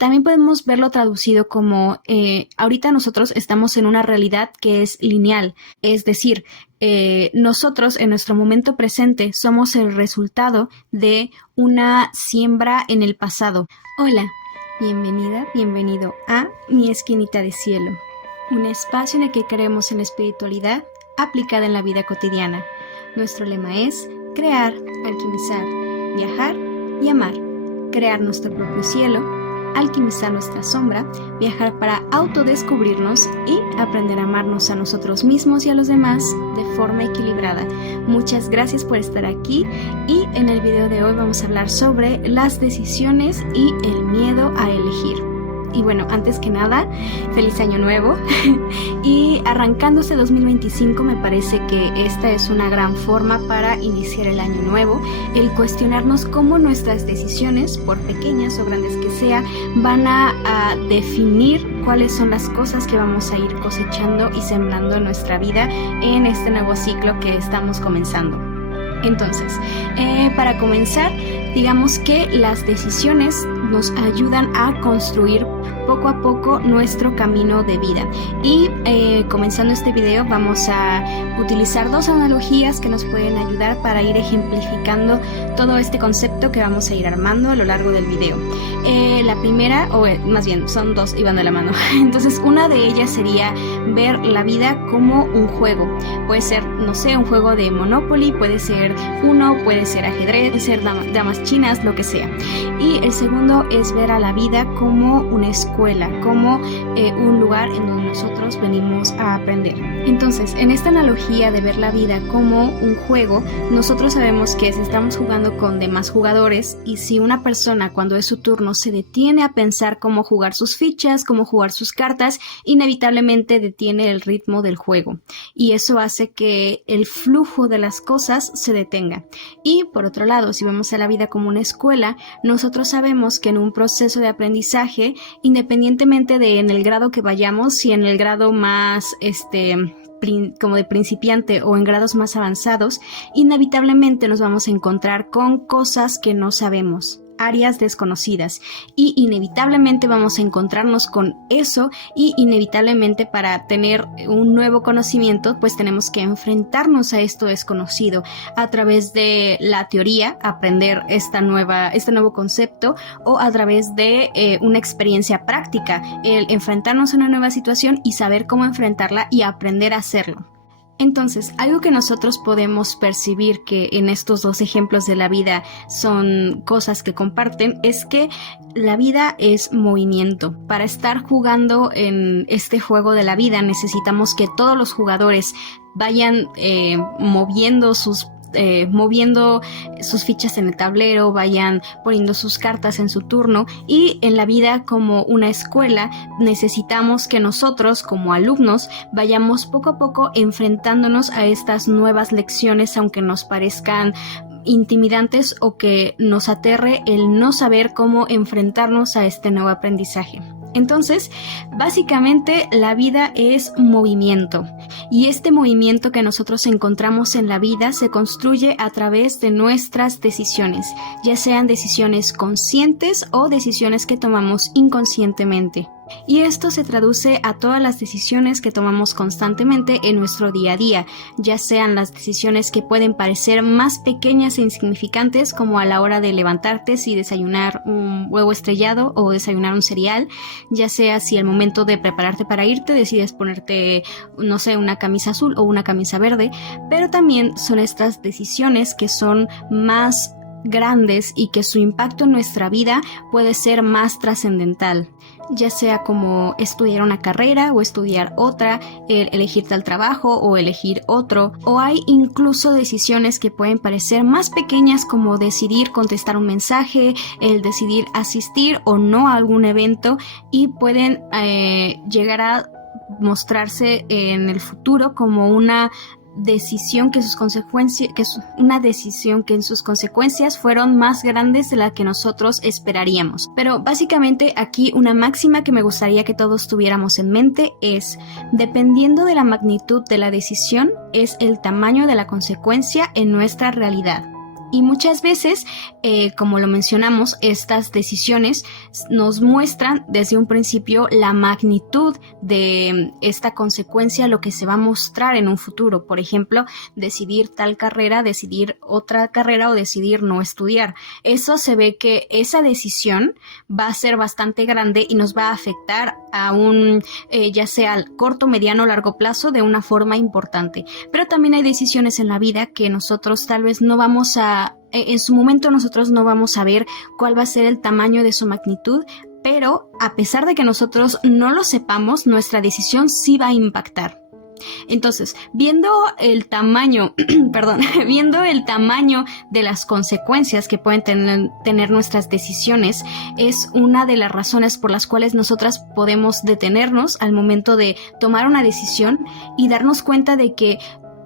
También podemos verlo traducido como ahorita nosotros estamos en una realidad que es lineal, es decir, nosotros en nuestro momento presente somos el resultado de una siembra en el pasado. Hola, bienvenida, bienvenido a Mi Esquinita de Cielo, un espacio en el que creemos en la espiritualidad aplicada en la vida cotidiana. Nuestro lema es crear, alquimizar, viajar y amar, crear nuestro propio cielo, alquimizar nuestra sombra, viajar para autodescubrirnos y aprender a amarnos a nosotros mismos y a los demás de forma equilibrada. Muchas gracias por estar aquí y en el video de hoy vamos a hablar sobre las decisiones y el miedo a elegir. Y bueno, antes que nada, feliz año nuevo. Y arrancando este 2025 me parece que esta es una gran forma para iniciar el año nuevo, el cuestionarnos cómo nuestras decisiones, por pequeñas o grandes que sean, van a definir cuáles son las cosas que vamos a ir cosechando y sembrando en nuestra vida en este nuevo ciclo que estamos comenzando. Entonces, para comenzar, digamos que las decisiones nos ayudan a construir poco a poco nuestro camino de vida. Y comenzando este video vamos a utilizar dos analogías que nos pueden ayudar para ir ejemplificando todo este concepto que vamos a ir armando a lo largo del video. La primera, o más bien son dos y van de la mano. Entonces una de ellas sería ver la vida como un juego. Puede ser, no sé, un juego de Monopoly, puede ser Uno, puede ser ajedrez, puede ser damas chinas, lo que sea. Y el segundo es ver a la vida como una escuela, como un lugar en donde nosotros venimos a aprender. Entonces, en esta analogía de ver la vida como un juego, nosotros sabemos que si estamos jugando con demás jugadores y si una persona cuando es su turno se detiene a pensar cómo jugar sus fichas, cómo jugar sus cartas, inevitablemente detiene el ritmo del juego y eso hace que el flujo de las cosas se detenga. Y por otro lado, si vemos a la vida como una escuela, nosotros sabemos que en un proceso de aprendizaje, independientemente de en el grado que vayamos, si en el grado más como de principiante o en grados más avanzados, inevitablemente nos vamos a encontrar con cosas que no sabemos, áreas desconocidas, y inevitablemente vamos a encontrarnos con eso y inevitablemente para tener un nuevo conocimiento pues tenemos que enfrentarnos a esto desconocido a través de la teoría, aprender este nuevo concepto, o a través de una experiencia práctica, el enfrentarnos a una nueva situación y saber cómo enfrentarla y aprender a hacerlo. Entonces, algo que nosotros podemos percibir que en estos dos ejemplos de la vida son cosas que comparten es que la vida es movimiento. Para estar jugando en este juego de la vida necesitamos que todos los jugadores vayan moviendo sus fichas en el tablero, vayan poniendo sus cartas en su turno, y en la vida como una escuela necesitamos que nosotros como alumnos vayamos poco a poco enfrentándonos a estas nuevas lecciones, aunque nos parezcan intimidantes o que nos aterre el no saber cómo enfrentarnos a este nuevo aprendizaje. Entonces, básicamente la vida es movimiento y este movimiento que nosotros encontramos en la vida se construye a través de nuestras decisiones, ya sean decisiones conscientes o decisiones que tomamos inconscientemente. Y esto se traduce a todas las decisiones que tomamos constantemente en nuestro día a día, ya sean las decisiones que pueden parecer más pequeñas e insignificantes, como a la hora de levantarte si desayunar un huevo estrellado o desayunar un cereal, ya sea si al momento de prepararte para irte decides ponerte, no sé, una camisa azul o una camisa verde, pero también son estas decisiones que son más grandes y que su impacto en nuestra vida puede ser más trascendental, ya sea como estudiar una carrera o estudiar otra, elegir tal trabajo o elegir otro, o hay incluso decisiones que pueden parecer más pequeñas como decidir contestar un mensaje, el decidir asistir o no a algún evento, y pueden llegar a mostrarse en el futuro como una decisión que en sus consecuencias fueron más grandes de la que nosotros esperaríamos. Pero básicamente aquí una máxima que me gustaría que todos tuviéramos en mente es: dependiendo de la magnitud de la decisión, es el tamaño de la consecuencia en nuestra realidad. Y muchas veces, como lo mencionamos, estas decisiones nos muestran desde un principio la magnitud de esta consecuencia, lo que se va a mostrar en un futuro. Por ejemplo, decidir tal carrera, decidir otra carrera o decidir no estudiar. Eso se ve que esa decisión va a ser bastante grande y nos va a afectar a un, ya sea al corto, mediano o largo plazo, de una forma importante. Pero también hay decisiones en la vida que nosotros tal vez no vamos a, en su momento nosotros no vamos a ver cuál va a ser el tamaño de su magnitud, pero a pesar de que nosotros no lo sepamos, nuestra decisión sí va a impactar. Entonces, viendo el tamaño, viendo el tamaño de las consecuencias que pueden tener nuestras decisiones, es una de las razones por las cuales nosotras podemos detenernos al momento de tomar una decisión y darnos cuenta de que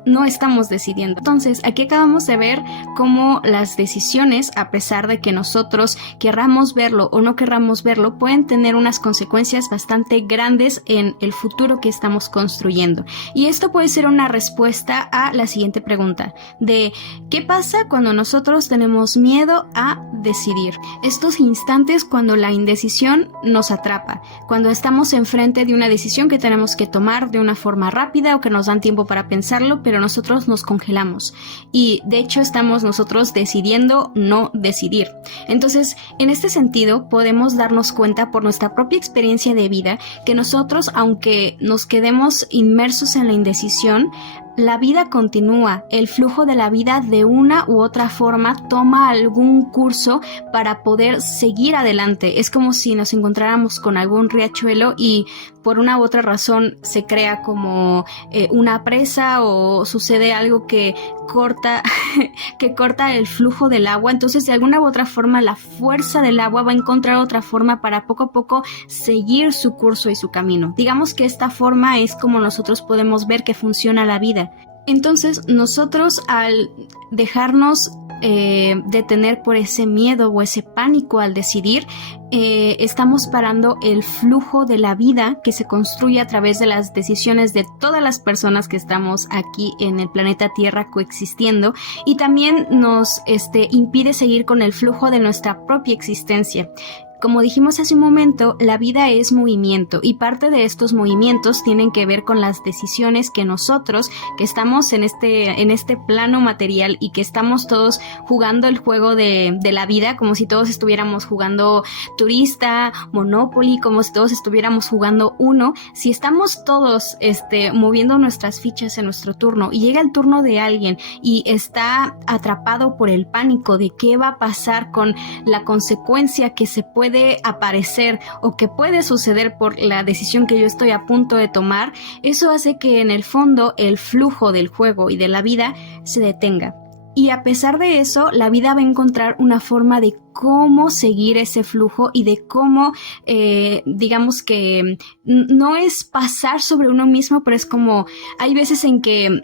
no estamos decidiendo. Entonces, aquí acabamos de ver cómo las decisiones, a pesar de que nosotros querramos verlo o no querramos verlo, pueden tener unas consecuencias bastante grandes en el futuro que estamos construyendo. Y esto puede ser una respuesta a la siguiente pregunta de ¿qué pasa cuando nosotros tenemos miedo a decidir? Estos instantes cuando la indecisión nos atrapa, cuando estamos enfrente de una decisión que tenemos que tomar de una forma rápida o que nos dan tiempo para pensarlo, pero nosotros nos congelamos y de hecho estamos nosotros decidiendo no decidir. Entonces, en este sentido, podemos darnos cuenta por nuestra propia experiencia de vida que nosotros, aunque nos quedemos inmersos en la indecisión, la vida continúa, el flujo de la vida de una u otra forma toma algún curso para poder seguir adelante. Es como si nos encontráramos con algún riachuelo y por una u otra razón se crea como una presa o sucede algo que corta el flujo del agua. Entonces, de alguna u otra forma, la fuerza del agua va a encontrar otra forma para poco a poco seguir su curso y su camino. Digamos que esta forma es como nosotros podemos ver que funciona la vida. Entonces, nosotros al dejarnos detener por ese miedo o ese pánico al decidir, estamos parando el flujo de la vida que se construye a través de las decisiones de todas las personas que estamos aquí en el planeta Tierra coexistiendo, y también nos impide seguir con el flujo de nuestra propia existencia. Como dijimos hace un momento, la vida es movimiento y parte de estos movimientos tienen que ver con las decisiones que nosotros, que estamos en este plano material y que estamos todos jugando el juego de la vida, como si todos estuviéramos jugando Turista, Monopoly, como si todos estuviéramos jugando Uno. Si estamos todos moviendo nuestras fichas en nuestro turno y llega el turno de alguien y está atrapado por el pánico de qué va a pasar con la consecuencia que se puede aparecer o que puede suceder por la decisión que yo estoy a punto de tomar, eso hace que en el fondo el flujo del juego y de la vida se detenga. Y a pesar de eso, la vida va a encontrar una forma de cómo seguir ese flujo y de cómo, digamos que no es pasar sobre uno mismo, pero es como hay veces en que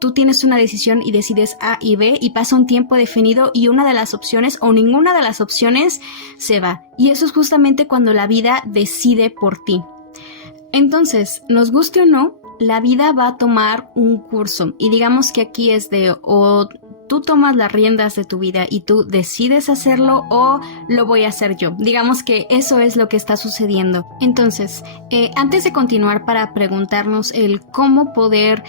tú tienes una decisión y decides A y B y pasa un tiempo definido y una de las opciones o ninguna de las opciones se va. Y eso es justamente cuando la vida decide por ti. Entonces, nos guste o no, la vida va a tomar un curso y digamos que aquí es de o tú tomas las riendas de tu vida y tú decides hacerlo o lo voy a hacer yo. Digamos que eso es lo que está sucediendo. Entonces, antes de continuar para preguntarnos el cómo poder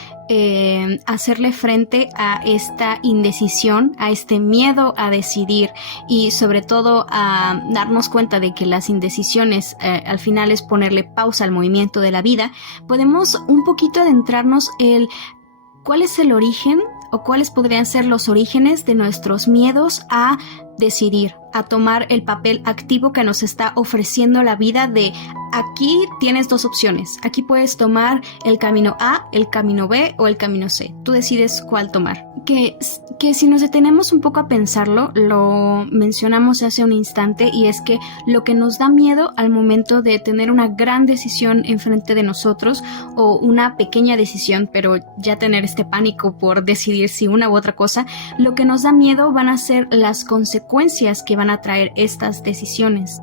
hacerle frente a esta indecisión, a este miedo a decidir y sobre todo a darnos cuenta de que las indecisiones al final es ponerle pausa al movimiento de la vida, podemos un poquito adentrarnos en cuál es el origen o cuáles podrían ser los orígenes de nuestros miedos a decidir, a tomar el papel activo que nos está ofreciendo la vida de aquí tienes dos opciones, aquí puedes tomar el camino A, el camino B o el camino C, tú decides cuál tomar. Que si nos detenemos un poco a pensarlo, lo mencionamos hace un instante y es que lo que nos da miedo al momento de tener una gran decisión enfrente de nosotros o una pequeña decisión, pero ya tener este pánico por decidir si una u otra cosa, lo que nos da miedo van a ser las consecuencias consecuencias que van a traer estas decisiones.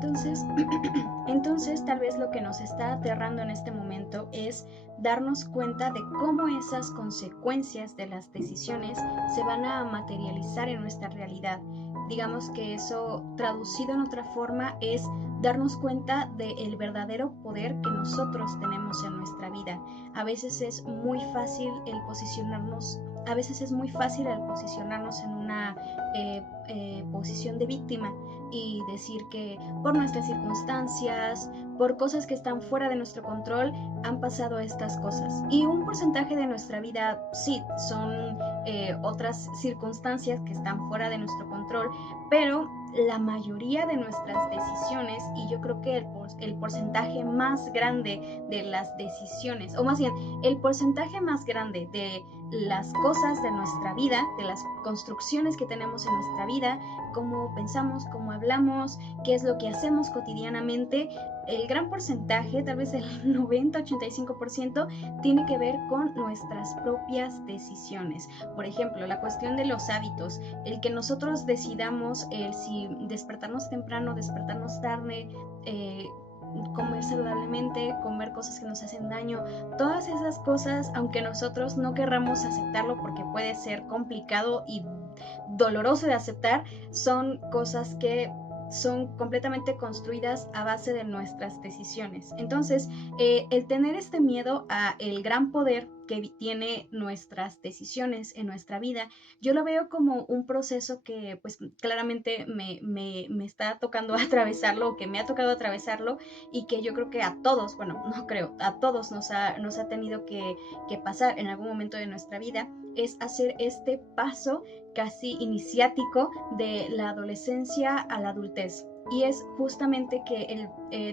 Entonces, tal vez lo que nos está aterrando en este momento es darnos cuenta de cómo esas consecuencias de las decisiones se van a materializar en nuestra realidad. Digamos que eso, traducido en otra forma, es darnos cuenta del verdadero poder que nosotros tenemos en nuestra vida. A veces es muy fácil el posicionarnos en una posición de víctima y decir que por nuestras circunstancias, por cosas que están fuera de nuestro control, han pasado estas cosas. Y un porcentaje de nuestra vida sí son otras circunstancias que están fuera de nuestro control, pero la mayoría de nuestras decisiones, y yo creo que el porcentaje más grande de las decisiones, o más bien el porcentaje más grande de las cosas de nuestra vida, de las construcciones que tenemos en nuestra vida, cómo pensamos, cómo hablamos, qué es lo que hacemos cotidianamente, el gran porcentaje, tal vez el 90-85%, tiene que ver con nuestras propias decisiones. Por ejemplo, la cuestión de los hábitos, el que nosotros decidamos si despertarnos temprano, despertarnos tarde, comer saludablemente, comer cosas que nos hacen daño, todas esas cosas, aunque nosotros no querramos aceptarlo porque puede ser complicado y doloroso de aceptar, son cosas que son completamente construidas a base de nuestras decisiones. Entonces, el tener este miedo a el gran poder que tiene nuestras decisiones en nuestra vida, yo lo veo como un proceso que pues claramente me está tocando atravesarlo, que me ha tocado atravesarlo, y que yo creo que a todos, bueno, no creo, a todos nos ha tenido que pasar en algún momento de nuestra vida, es hacer este paso casi iniciático de la adolescencia a la adultez. Y es justamente que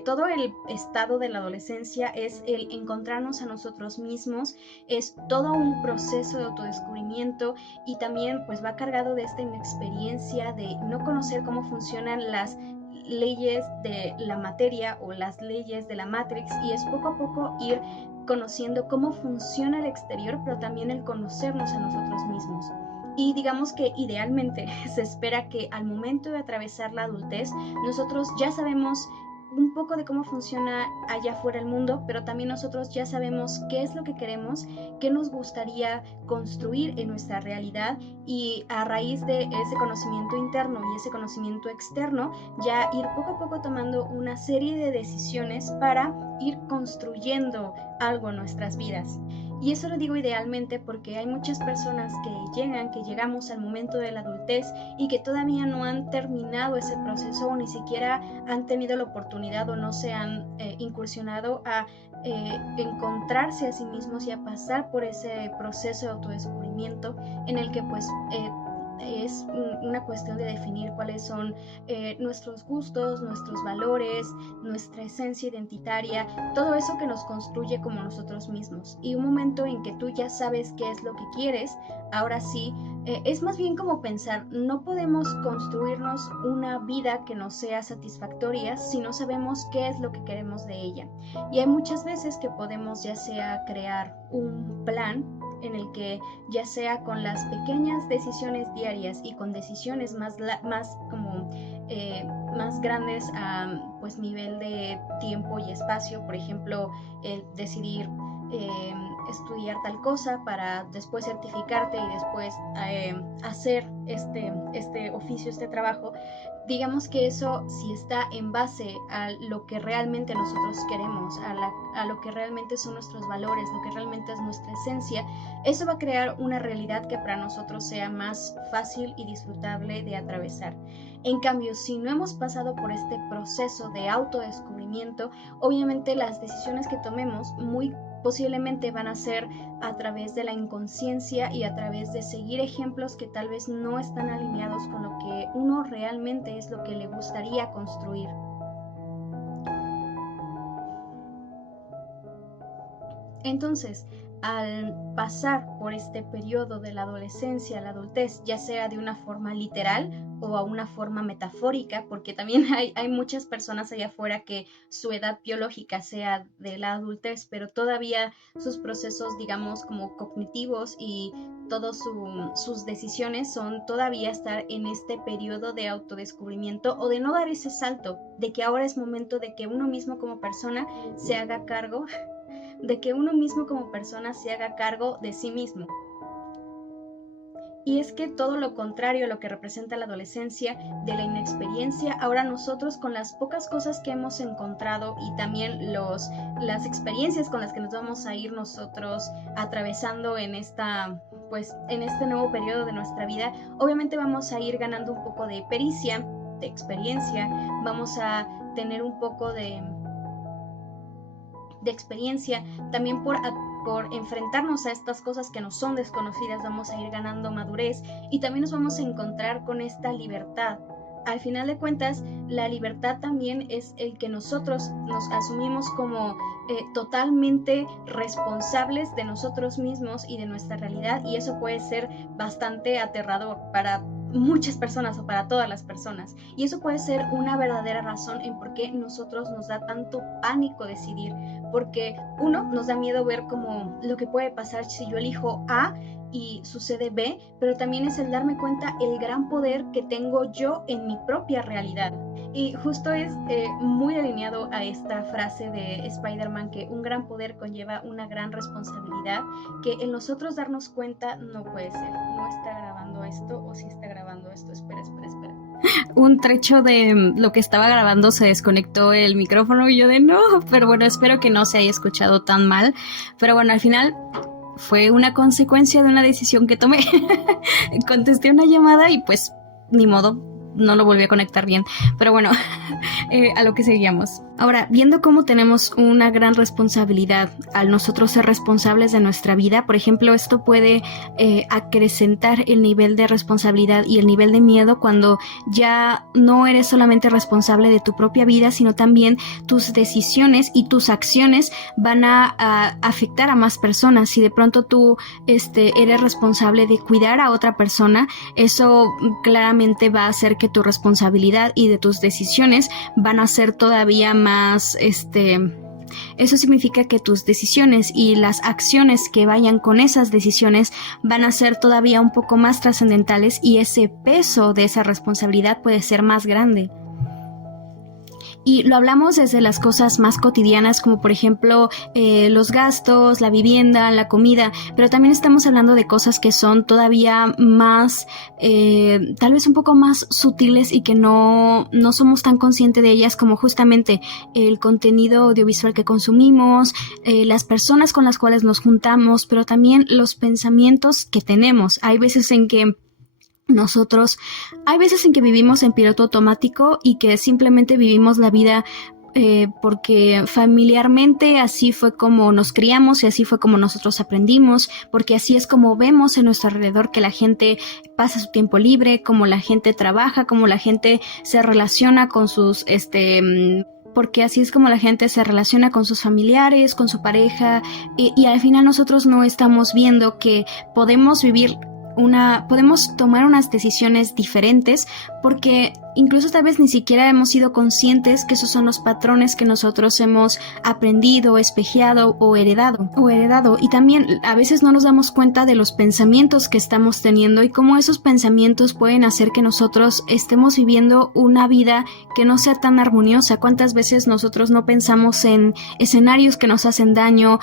todo el estado de la adolescencia es el encontrarnos a nosotros mismos, es todo un proceso de autodescubrimiento, y también pues va cargado de esta inexperiencia de no conocer cómo funcionan las leyes de la materia o las leyes de la Matrix, y es poco a poco ir conociendo cómo funciona el exterior, pero también el conocernos a nosotros mismos. Y digamos que idealmente se espera que al momento de atravesar la adultez, nosotros ya sabemos un poco de cómo funciona allá afuera el mundo, pero también nosotros ya sabemos qué es lo que queremos, qué nos gustaría construir en nuestra realidad, y a raíz de ese conocimiento interno y ese conocimiento externo, ya ir poco a poco tomando una serie de decisiones para ir construyendo algo en nuestras vidas. Y eso lo digo idealmente porque hay muchas personas que llegamos al momento de la adultez y que todavía no han terminado ese proceso, o ni siquiera han tenido la oportunidad o no se han incursionado a encontrarse a sí mismos y a pasar por ese proceso de autodescubrimiento, en el que pues es una cuestión de definir cuáles son nuestros gustos, nuestros valores, nuestra esencia identitaria, todo eso que nos construye como nosotros mismos. Y un momento en que tú ya sabes qué es lo que quieres, ahora sí, es más bien como pensar, no podemos construirnos una vida que nos sea satisfactoria si no sabemos qué es lo que queremos de ella. Y hay muchas veces que podemos ya sea crear un plan en el que, ya sea con las pequeñas decisiones diarias y con decisiones más grandes a pues nivel de tiempo y espacio, por ejemplo, el decidir estudiar tal cosa para después certificarte y después hacer este oficio, este trabajo. Digamos que eso, si está en base a lo que realmente nosotros queremos, a lo que realmente son nuestros valores, lo que realmente es nuestra esencia, eso va a crear una realidad que para nosotros sea más fácil y disfrutable de atravesar. En cambio, si no hemos pasado por este proceso de autodescubrimiento, obviamente las decisiones que tomemos muy posiblemente van a ser a través de la inconsciencia y a través de seguir ejemplos que tal vez no están alineados con lo que uno realmente es lo que le gustaría construir. Entonces, al pasar por este periodo de la adolescencia a la adultez, ya sea de una forma literal o a una forma metafórica, porque también hay muchas personas allá afuera que su edad biológica sea de la adultez, pero todavía sus procesos, digamos, como cognitivos y todas sus decisiones son todavía estar en este periodo de autodescubrimiento o de no dar ese salto, de que ahora es momento de que uno mismo como persona se haga cargo, de que uno mismo como persona se haga cargo de sí mismo. Y es que todo lo contrario a lo que representa la adolescencia, de la inexperiencia, ahora nosotros con las pocas cosas que hemos encontrado y también las experiencias con las que nos vamos a ir nosotros atravesando en en este nuevo periodo de nuestra vida, obviamente vamos a ir ganando un poco de pericia, de experiencia, vamos a tener un poco de experiencia, también por enfrentarnos a estas cosas que nos son desconocidas, vamos a ir ganando madurez y también nos vamos a encontrar con esta libertad. Al final de cuentas, la libertad también es el que nosotros nos asumimos como totalmente responsables de nosotros mismos y de nuestra realidad, y eso puede ser bastante aterrador para muchas personas o para todas las personas, y eso puede ser una verdadera razón en por qué nosotros nos da tanto pánico decidir, porque uno, nos da miedo ver como lo que puede pasar si yo elijo A y sucede B, pero también es el darme cuenta el gran poder que tengo yo en mi propia realidad. Y justo es muy alineado a esta frase de Spider-Man, que un gran poder conlleva una gran responsabilidad, que en nosotros darnos cuenta no puede ser. No está grabando esto, o sí está grabando esto. Espera. Un trecho de lo que estaba grabando se desconectó el micrófono y yo de no, pero bueno, espero que no se haya escuchado tan mal. Pero bueno, al final fue una consecuencia de una decisión que tomé. Contesté una llamada y pues ni modo, no lo volví a conectar bien. Pero bueno, a lo que seguíamos. Ahora, viendo cómo tenemos una gran responsabilidad al nosotros ser responsables de nuestra vida, por ejemplo, esto puede acrecentar el nivel de responsabilidad y el nivel de miedo cuando ya no eres solamente responsable de tu propia vida, sino también tus decisiones y tus acciones van a afectar a más personas. Si de pronto tú eres responsable de cuidar a otra persona, eso claramente va a hacer que tu responsabilidad y de tus decisiones van a ser todavía más, eso significa que tus decisiones y las acciones que vayan con esas decisiones van a ser todavía un poco más trascendentales y ese peso de esa responsabilidad puede ser más grande. Y lo hablamos desde las cosas más cotidianas, como por ejemplo los gastos, la vivienda, la comida, pero también estamos hablando de cosas que son todavía más, tal vez un poco más sutiles y que no somos tan conscientes de ellas, como justamente el contenido audiovisual que consumimos, las personas con las cuales nos juntamos, pero también los pensamientos que tenemos. Hay veces en que vivimos en piloto automático y que simplemente vivimos la vida porque familiarmente así fue como nos criamos y así fue como nosotros aprendimos, porque así es como vemos en nuestro alrededor que la gente pasa su tiempo libre, como la gente trabaja, como la gente se relaciona con sus porque así es como la gente se relaciona con sus familiares, con su pareja, y al final nosotros no estamos viendo que podemos tomar unas decisiones diferentes, porque incluso tal vez ni siquiera hemos sido conscientes que esos son los patrones que nosotros hemos aprendido, espejeado o heredado. Y también a veces no nos damos cuenta de los pensamientos que estamos teniendo y cómo esos pensamientos pueden hacer que nosotros estemos viviendo una vida que no sea tan armoniosa. ¿Cuántas veces nosotros no pensamos en escenarios que nos hacen daño,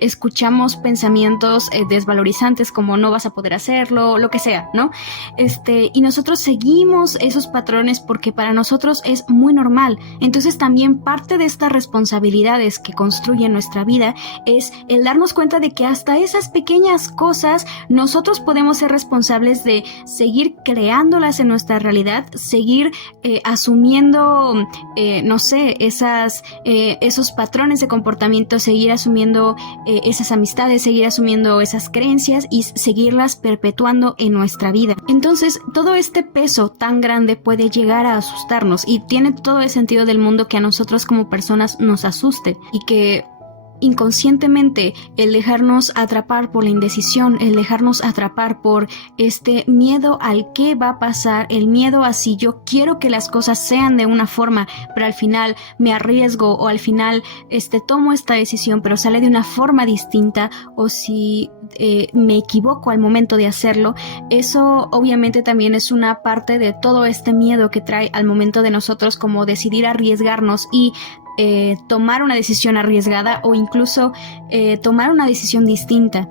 escuchamos pensamientos desvalorizantes como no vas a poder hacerlo, lo que sea, ¿no? Y nosotros seguimos esos patrones porque para nosotros es muy normal. Entonces también parte de estas responsabilidades que construyen nuestra vida es el darnos cuenta de que hasta esas pequeñas cosas nosotros podemos ser responsables de seguir creándolas en nuestra realidad, seguir asumiendo, esos patrones de comportamiento, seguir asumiendo esas amistades, seguir asumiendo esas creencias y seguirlas perpetuando en nuestra vida. Entonces, todo este peso tan grande puede llegar a asustarnos y tiene todo el sentido del mundo que a nosotros como personas nos asuste y que inconscientemente el dejarnos atrapar por la indecisión, el dejarnos atrapar por este miedo al qué va a pasar, el miedo a si yo quiero que las cosas sean de una forma, pero al final me arriesgo o al final tomo esta decisión, pero sale de una forma distinta, o si me equivoco al momento de hacerlo. Eso obviamente también es una parte de todo este miedo que trae al momento de nosotros como decidir arriesgarnos y tomar una decisión arriesgada o incluso tomar una decisión distinta.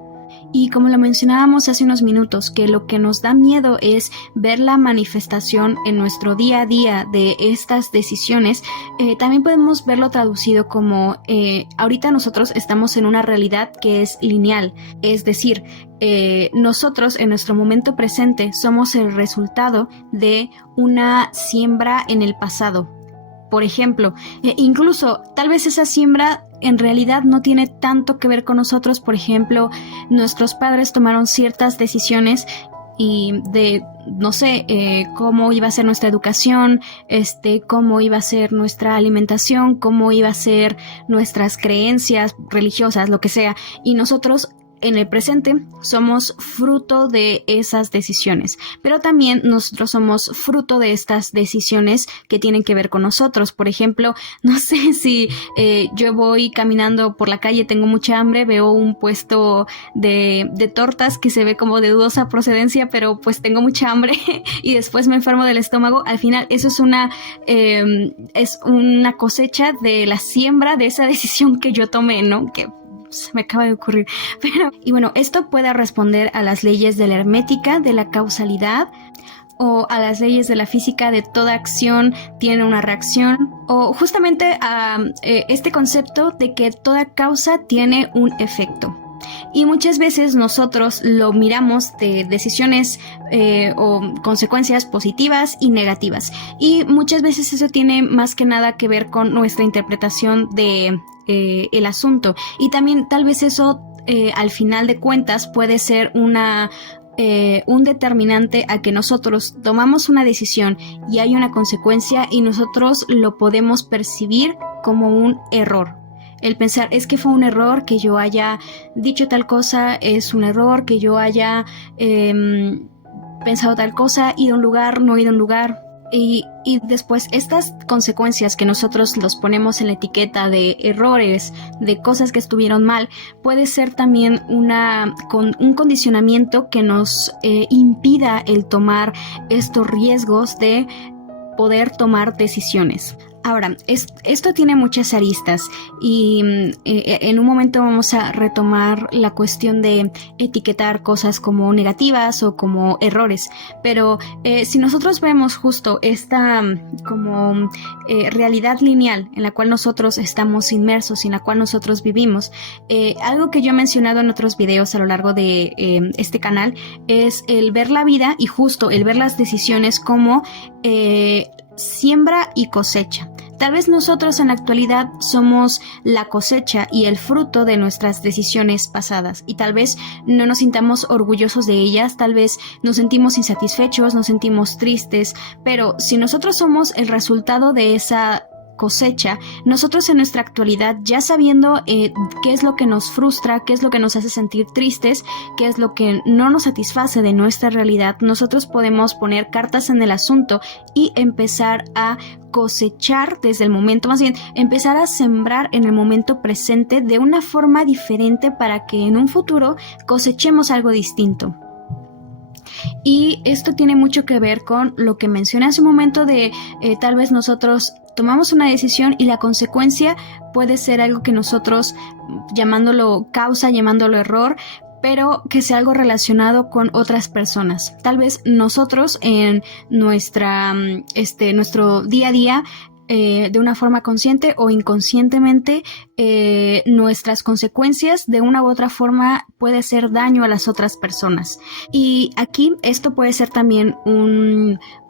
Y como lo mencionábamos hace unos minutos, que lo que nos da miedo es ver la manifestación en nuestro día a día de estas decisiones, también podemos verlo traducido como ahorita nosotros estamos en una realidad que es lineal, es decir, nosotros en nuestro momento presente somos el resultado de una siembra en el pasado. Por ejemplo, incluso tal vez esa siembra en realidad no tiene tanto que ver con nosotros. Por ejemplo, nuestros padres tomaron ciertas decisiones y de, no sé, cómo iba a ser nuestra educación, cómo iba a ser nuestra alimentación, cómo iba a ser nuestras creencias religiosas, lo que sea. Y nosotros en el presente somos fruto de esas decisiones, pero también nosotros somos fruto de estas decisiones que tienen que ver con nosotros. Por ejemplo, no sé si yo voy caminando por la calle, tengo mucha hambre, veo un puesto de tortas que se ve como de dudosa procedencia, pero pues tengo mucha hambre y después me enfermo del estómago. Al final eso es una cosecha de la siembra de esa decisión que yo tomé, ¿no? Que se me acaba de ocurrir. Y bueno, esto puede responder a las leyes de la hermética, de la causalidad, o a las leyes de la física de toda acción tiene una reacción, o justamente a este concepto de que toda causa tiene un efecto. Y muchas veces nosotros lo miramos de decisiones o consecuencias positivas y negativas. Y muchas veces eso tiene más que nada que ver con nuestra interpretación de el asunto. Y también tal vez eso al final de cuentas puede ser un determinante a que nosotros tomamos una decisión y hay una consecuencia y nosotros lo podemos percibir como un error. El pensar, es que fue un error que yo haya dicho tal cosa, es un error que yo haya pensado tal cosa, ido a un lugar, no ido a un lugar. Y después estas consecuencias que nosotros los ponemos en la etiqueta de errores, de cosas que estuvieron mal, puede ser también un condicionamiento que nos impida el tomar estos riesgos de poder tomar decisiones. Ahora, esto tiene muchas aristas y en un momento vamos a retomar la cuestión de etiquetar cosas como negativas o como errores, pero si nosotros vemos justo esta como realidad lineal en la cual nosotros estamos inmersos y en la cual nosotros vivimos, algo que yo he mencionado en otros videos a lo largo de este canal es el ver la vida y justo el ver las decisiones como siembra y cosecha. Tal vez nosotros en la actualidad somos la cosecha y el fruto de nuestras decisiones pasadas y tal vez no nos sintamos orgullosos de ellas, tal vez nos sentimos insatisfechos, nos sentimos tristes, pero si nosotros somos el resultado de esa cosecha, nosotros en nuestra actualidad, ya sabiendo qué es lo que nos frustra, qué es lo que nos hace sentir tristes, qué es lo que no nos satisface de nuestra realidad, nosotros podemos poner cartas en el asunto y empezar a cosechar desde el momento, más bien empezar a sembrar en el momento presente de una forma diferente para que en un futuro cosechemos algo distinto. Y esto tiene mucho que ver con lo que mencioné hace un momento de tal vez nosotros tomamos una decisión y la consecuencia puede ser algo que nosotros, llamándolo causa, llamándolo error, pero que sea algo relacionado con otras personas. Tal vez nosotros en nuestro día a día, de una forma consciente o inconscientemente, nuestras consecuencias de una u otra forma puede hacer daño a las otras personas. Y aquí esto puede ser también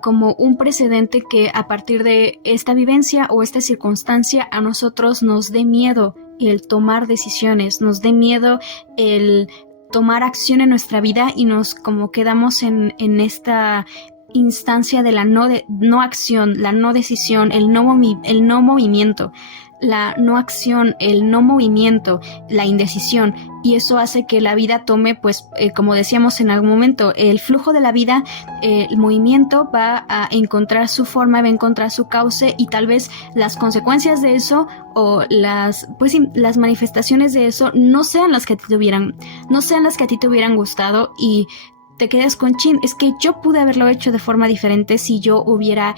como un precedente que a partir de esta vivencia o esta circunstancia a nosotros nos dé miedo el tomar decisiones, nos dé miedo el tomar acción en nuestra vida y nos como quedamos en esta instancia de la no acción, la no decisión, el no movimiento. la no acción, el no movimiento, la indecisión, y eso hace que la vida tome, pues, como decíamos en algún momento, el flujo de la vida, el movimiento va a encontrar su forma, va a encontrar su cauce, y tal vez las consecuencias de eso o las manifestaciones de eso no sean las que a ti te hubieran gustado, y te quedas con chin, es que yo pude haberlo hecho de forma diferente si yo me hubiera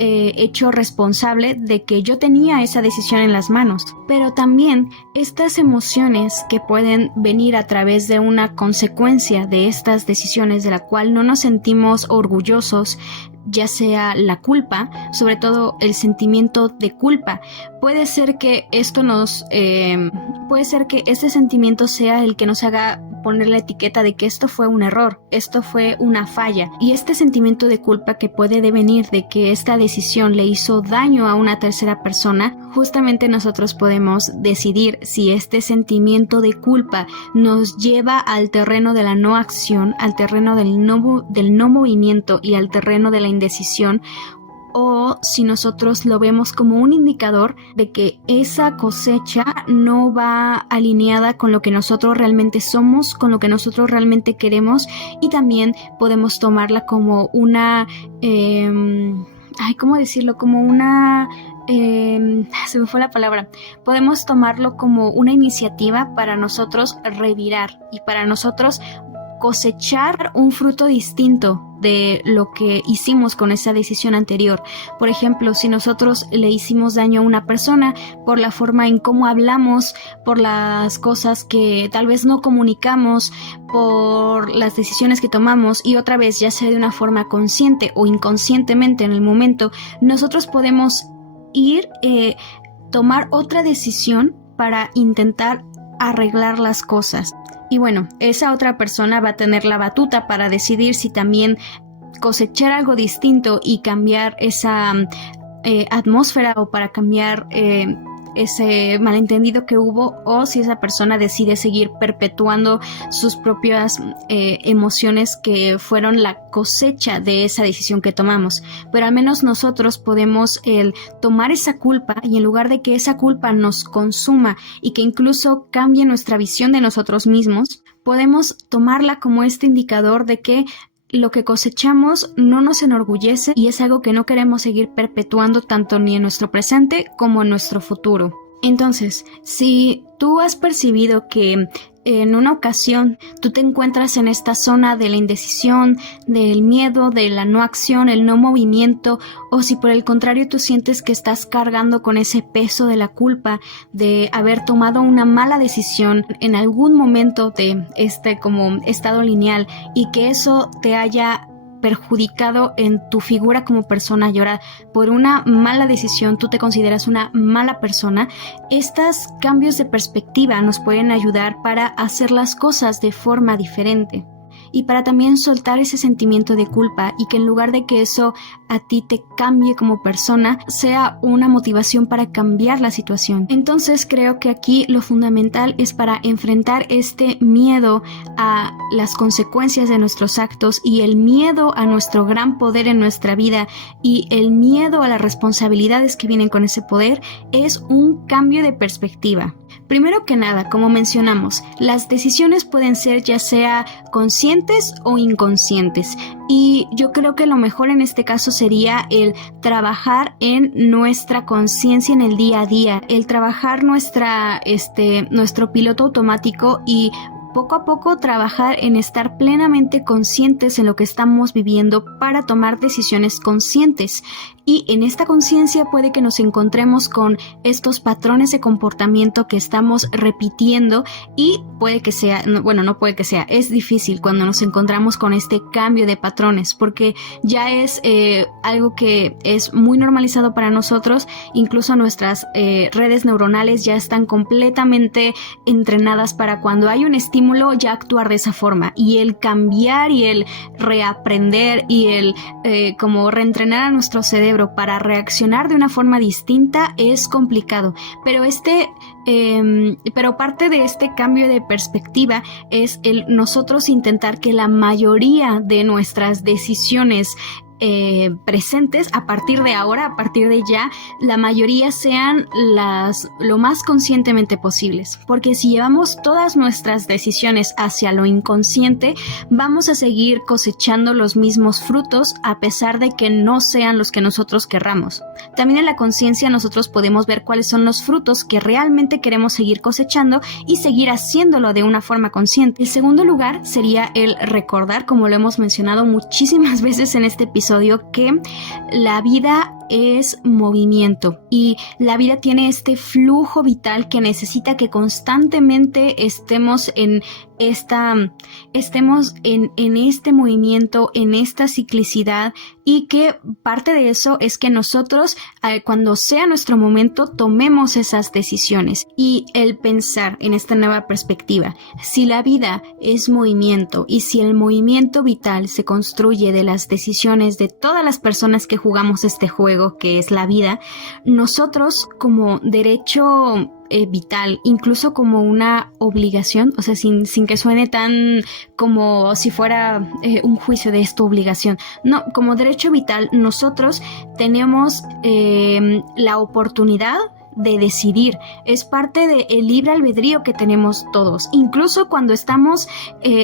hecho responsable de que yo tenía esa decisión en las manos. Pero también estas emociones que pueden venir a través de una consecuencia de estas decisiones de la cual no nos sentimos orgullosos, ya sea la culpa, sobre todo el sentimiento de culpa. Puede ser que este sentimiento sea el que nos haga poner la etiqueta de que esto fue un error, esto fue una falla, y este sentimiento de culpa que puede devenir de que esta decisión le hizo daño a una tercera persona, justamente nosotros podemos decidir si este sentimiento de culpa nos lleva al terreno de la no acción, al terreno del no movimiento y al terreno de la indecisión, o si nosotros lo vemos como un indicador de que esa cosecha no va alineada con lo que nosotros realmente somos, con lo que nosotros realmente queremos, y también podemos tomarla como una, ¿cómo decirlo? Como una... se me fue la palabra. Podemos tomarlo como una iniciativa para nosotros revirar y para nosotros cosechar un fruto distinto de lo que hicimos con esa decisión anterior. Por ejemplo, si nosotros le hicimos daño a una persona por la forma en cómo hablamos, por las cosas que tal vez no comunicamos, por las decisiones que tomamos, y otra vez, ya sea de una forma consciente o inconscientemente en el momento, nosotros podemos tomar otra decisión para intentar arreglar las cosas. Y bueno, esa otra persona va a tener la batuta para decidir si también cosechar algo distinto y cambiar esa atmósfera, o para cambiar ese malentendido que hubo, o si esa persona decide seguir perpetuando sus propias emociones que fueron la cosecha de esa decisión que tomamos. Pero al menos nosotros podemos tomar esa culpa, y en lugar de que esa culpa nos consuma y que incluso cambie nuestra visión de nosotros mismos, podemos tomarla como este indicador de que lo que cosechamos no nos enorgullece y es algo que no queremos seguir perpetuando tanto ni en nuestro presente como en nuestro futuro. Entonces, si tú has percibido que en una ocasión tú te encuentras en esta zona de la indecisión, del miedo, de la no acción, el no movimiento, o si por el contrario tú sientes que estás cargando con ese peso de la culpa de haber tomado una mala decisión en algún momento de como estado lineal, y que eso te haya perjudicado en tu figura como persona, y ahora por una mala decisión tú te consideras una mala persona, estos cambios de perspectiva nos pueden ayudar para hacer las cosas de forma diferente, y para también soltar ese sentimiento de culpa, y que en lugar de que eso a ti te cambie como persona, sea una motivación para cambiar la situación. Entonces creo que aquí lo fundamental es, para enfrentar este miedo a las consecuencias de nuestros actos, y el miedo a nuestro gran poder en nuestra vida, y el miedo a las responsabilidades que vienen con ese poder, es un cambio de perspectiva. Primero que nada, como mencionamos, las decisiones pueden ser ya sea conscientes o inconscientes, y yo creo que lo mejor en este caso sería el trabajar en nuestra conciencia en el día a día, el trabajar nuestro piloto automático, y poco a poco trabajar en estar plenamente conscientes en lo que estamos viviendo para tomar decisiones conscientes. Y en esta conciencia puede que nos encontremos con estos patrones de comportamiento que estamos repitiendo, y puede que sea, no puede que sea, es difícil cuando nos encontramos con este cambio de patrones, porque ya es algo que es muy normalizado para nosotros. Incluso nuestras redes neuronales ya están completamente entrenadas para, cuando hay un estímulo, ya actuar de esa forma, y el cambiar y el reaprender y el como reentrenar a nuestro cerebro para reaccionar de una forma distinta es complicado, pero parte de este cambio de perspectiva es el nosotros intentar que la mayoría de nuestras decisiones presentes a partir de ahora, a partir de ya, la mayoría sean lo más conscientemente posibles. Porque si llevamos todas nuestras decisiones hacia lo inconsciente, vamos a seguir cosechando los mismos frutos a pesar de que no sean los que nosotros querramos. También en la conciencia nosotros podemos ver cuáles son los frutos que realmente queremos seguir cosechando y seguir haciéndolo de una forma consciente. El segundo lugar sería el recordar, como lo hemos mencionado muchísimas veces en este episodio, que la vida es movimiento y la vida tiene este flujo vital que necesita que constantemente estemos en este movimiento, en esta ciclicidad, y que parte de eso es que nosotros cuando sea nuestro momento tomemos esas decisiones. Y el pensar en esta nueva perspectiva, si la vida es movimiento y si el movimiento vital se construye de las decisiones de todas las personas que jugamos este juego que es la vida, nosotros como derecho vital, incluso como una obligación, o sea, sin que suene tan como si fuera un juicio de esta obligación, no, como derecho vital nosotros tenemos la oportunidad de decidir. Es parte del libre albedrío que tenemos todos, incluso cuando estamos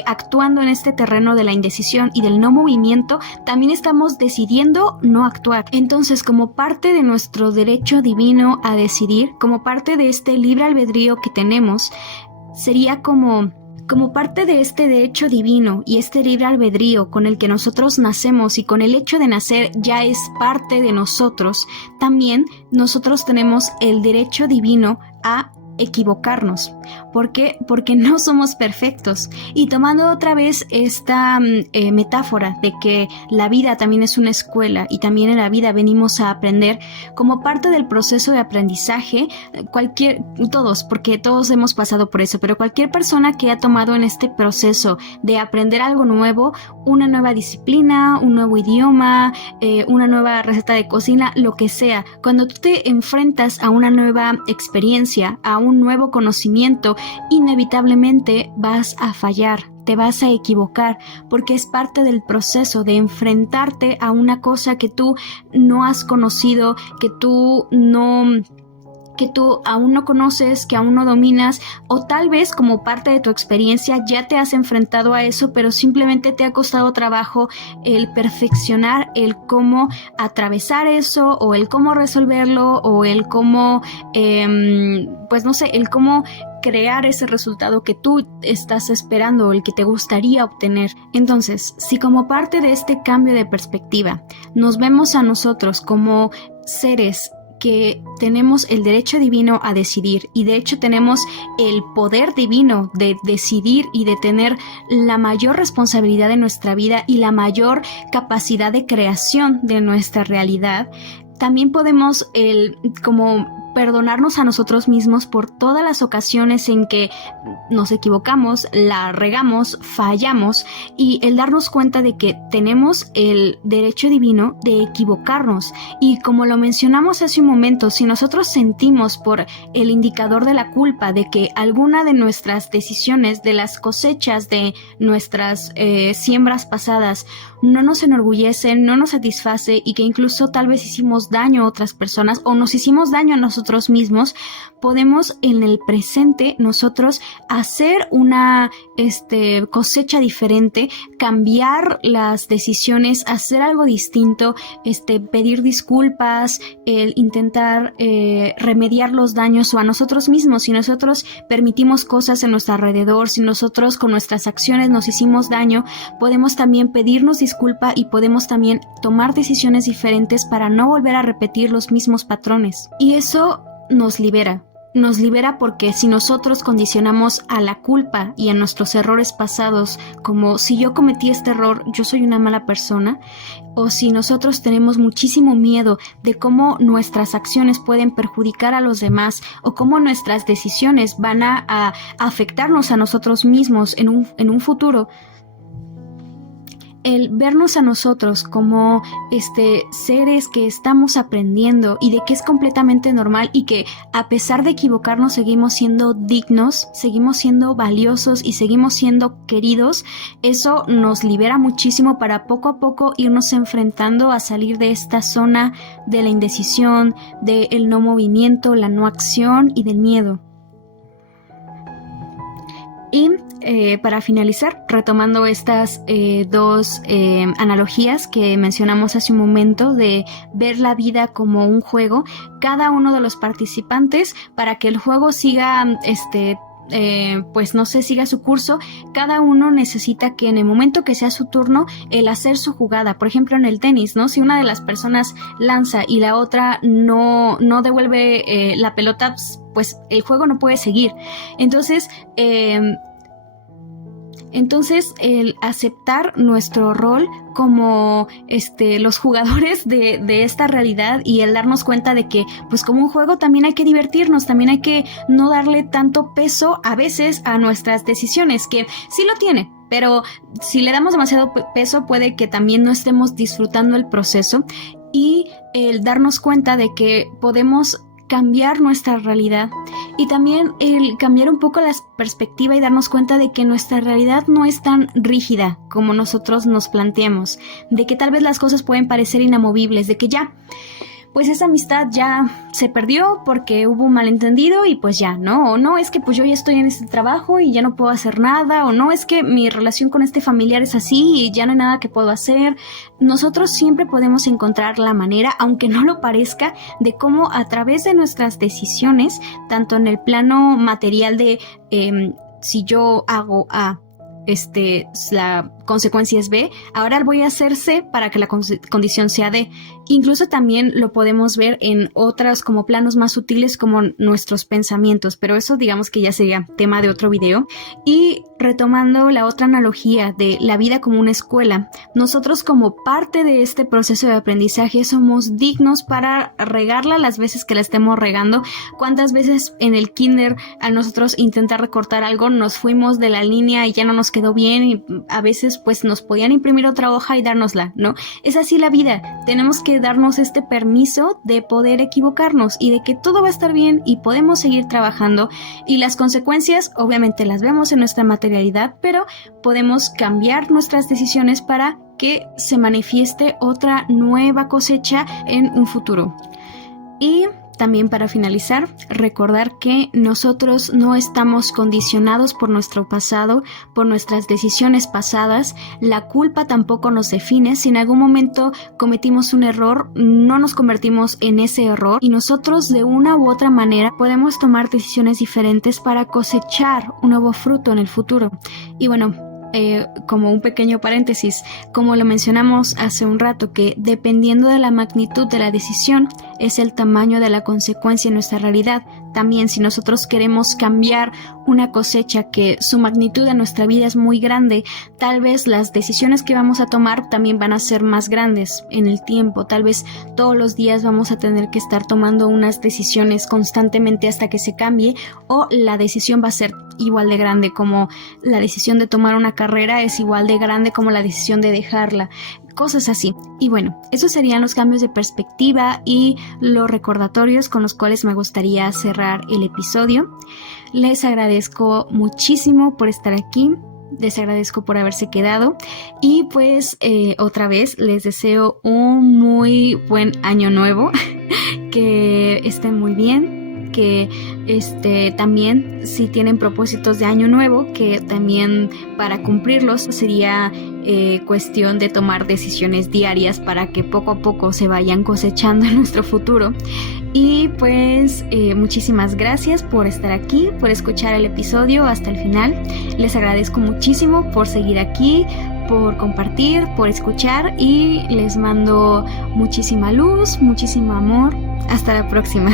actuando en este terreno de la indecisión y del no movimiento, también estamos decidiendo no actuar. Entonces, como parte de nuestro derecho divino a decidir, como parte de este libre albedrío que tenemos, sería como parte de este derecho divino y este libre albedrío con el que nosotros nacemos, y con el hecho de nacer ya es parte de nosotros, también nosotros tenemos el derecho divino a equivocarnos. ¿Por qué? Porque no somos perfectos. Y tomando otra vez esta metáfora de que la vida también es una escuela y también en la vida venimos a aprender, como parte del proceso de aprendizaje, porque todos hemos pasado por eso, pero cualquier persona que ha tomado en este proceso de aprender algo nuevo, una nueva disciplina, un nuevo idioma, una nueva receta de cocina, lo que sea, cuando tú te enfrentas a una nueva experiencia, a un nuevo conocimiento, inevitablemente vas a fallar, te vas a equivocar, porque es parte del proceso de enfrentarte a una cosa que tú no has conocido, que tú aún no conoces, que aún no dominas, o tal vez como parte de tu experiencia ya te has enfrentado a eso, pero simplemente te ha costado trabajo el perfeccionar el cómo atravesar eso, o el cómo resolverlo, o el cómo, el cómo crear ese resultado que tú estás esperando o el que te gustaría obtener. Entonces, si como parte de este cambio de perspectiva nos vemos a nosotros como seres que tenemos el derecho divino a decidir, y de hecho tenemos el poder divino de decidir y de tener la mayor responsabilidad de nuestra vida y la mayor capacidad de creación de nuestra realidad, también podemos perdonarnos a nosotros mismos por todas las ocasiones en que nos equivocamos, la regamos, fallamos, y el darnos cuenta de que tenemos el derecho divino de equivocarnos. Y como lo mencionamos hace un momento, si nosotros sentimos por el indicador de la culpa de que alguna de nuestras decisiones, de las cosechas de nuestras siembras pasadas, no nos enorgullece, no nos satisface, y que incluso tal vez hicimos daño a otras personas o nos hicimos daño a nosotros mismos, podemos en el presente nosotros hacer una cosecha diferente, cambiar las decisiones, hacer algo distinto, pedir disculpas, el intentar remediar los daños o a nosotros mismos. Si nosotros permitimos cosas en nuestro alrededor, si nosotros con nuestras acciones nos hicimos daño, podemos también pedirnos disculpa y podemos también tomar decisiones diferentes para no volver a repetir los mismos patrones. Y eso nos libera. Nos libera porque si nosotros condicionamos a la culpa y a nuestros errores pasados como si yo cometí este error, yo soy una mala persona, o si nosotros tenemos muchísimo miedo de cómo nuestras acciones pueden perjudicar a los demás o cómo nuestras decisiones van a afectarnos a nosotros mismos en un futuro, el vernos a nosotros como seres que estamos aprendiendo y de que es completamente normal y que a pesar de equivocarnos seguimos siendo dignos, seguimos siendo valiosos y seguimos siendo queridos, eso nos libera muchísimo para poco a poco irnos enfrentando a salir de esta zona de la indecisión, del no movimiento, la no acción y del miedo. Y para finalizar, retomando estas dos analogías que mencionamos hace un momento de ver la vida como un juego, cada uno de los participantes, para que el juego siga siga su curso, cada uno necesita que en el momento que sea su turno, el hacer su jugada. Por ejemplo, en el tenis, ¿no? Si una de las personas lanza y la otra no devuelve la pelota, pues el juego no puede seguir. Entonces, el aceptar nuestro rol como los jugadores de esta realidad y el darnos cuenta de que pues como un juego también hay que divertirnos, también hay que no darle tanto peso a veces a nuestras decisiones, que sí lo tiene, pero si le damos demasiado peso puede que también no estemos disfrutando el proceso, y el darnos cuenta de que podemos cambiar nuestra realidad y también el cambiar un poco la perspectiva y darnos cuenta de que nuestra realidad no es tan rígida como nosotros nos planteamos, de que tal vez las cosas pueden parecer inamovibles, de que ya, pues esa amistad ya se perdió porque hubo un malentendido y pues ya, ¿no? O no, es que pues yo ya estoy en este trabajo y ya no puedo hacer nada, o no, es que mi relación con este familiar es así y ya no hay nada que puedo hacer. Nosotros siempre podemos encontrar la manera, aunque no lo parezca, de cómo a través de nuestras decisiones, tanto en el plano material de si yo hago A, la consecuencia es B, ahora voy a hacer C para que la condición sea D. Incluso también lo podemos ver en otras como planos más sutiles como nuestros pensamientos, pero eso digamos que ya sería tema de otro video. Y retomando la otra analogía de la vida como una escuela, nosotros como parte de este proceso de aprendizaje somos dignos para regarla las veces que la estemos regando. ¿Cuántas veces en el kinder a nosotros intentar recortar algo nos fuimos de la línea y ya no nos quedó bien y a veces pues nos podían imprimir otra hoja y dárnosla, ¿no? Es así la vida, tenemos que darnos este permiso de poder equivocarnos y de que todo va a estar bien y podemos seguir trabajando, y las consecuencias obviamente las vemos en nuestra materialidad, pero podemos cambiar nuestras decisiones para que se manifieste otra nueva cosecha en un futuro. Y también para finalizar, recordar que nosotros no estamos condicionados por nuestro pasado, por nuestras decisiones pasadas. La culpa tampoco nos define. Si en algún momento cometimos un error, no nos convertimos en ese error, y nosotros de una u otra manera podemos tomar decisiones diferentes para cosechar un nuevo fruto en el futuro. Y bueno, como un pequeño paréntesis, como lo mencionamos hace un rato, que dependiendo de la magnitud de la decisión es el tamaño de la consecuencia en nuestra realidad. También si nosotros queremos cambiar una cosecha que su magnitud en nuestra vida es muy grande, tal vez las decisiones que vamos a tomar también van a ser más grandes en el tiempo. Tal vez todos los días vamos a tener que estar tomando unas decisiones constantemente hasta que se cambie, o la decisión va a ser igual de grande, como la decisión de tomar una carrera es igual de grande como la decisión de dejarla. Cosas así. Y bueno, esos serían los cambios de perspectiva y los recordatorios con los cuales me gustaría cerrar el episodio. Les agradezco muchísimo por estar aquí, les agradezco por haberse quedado, y pues otra vez les deseo un muy buen año nuevo, que estén muy bien, que también si tienen propósitos de año nuevo, que también para cumplirlos sería cuestión de tomar decisiones diarias para que poco a poco se vayan cosechando en nuestro futuro. Y pues muchísimas gracias por estar aquí, por escuchar el episodio hasta el final. Les agradezco muchísimo por seguir aquí, por compartir, por escuchar, y les mando muchísima luz, muchísimo amor. Hasta la próxima.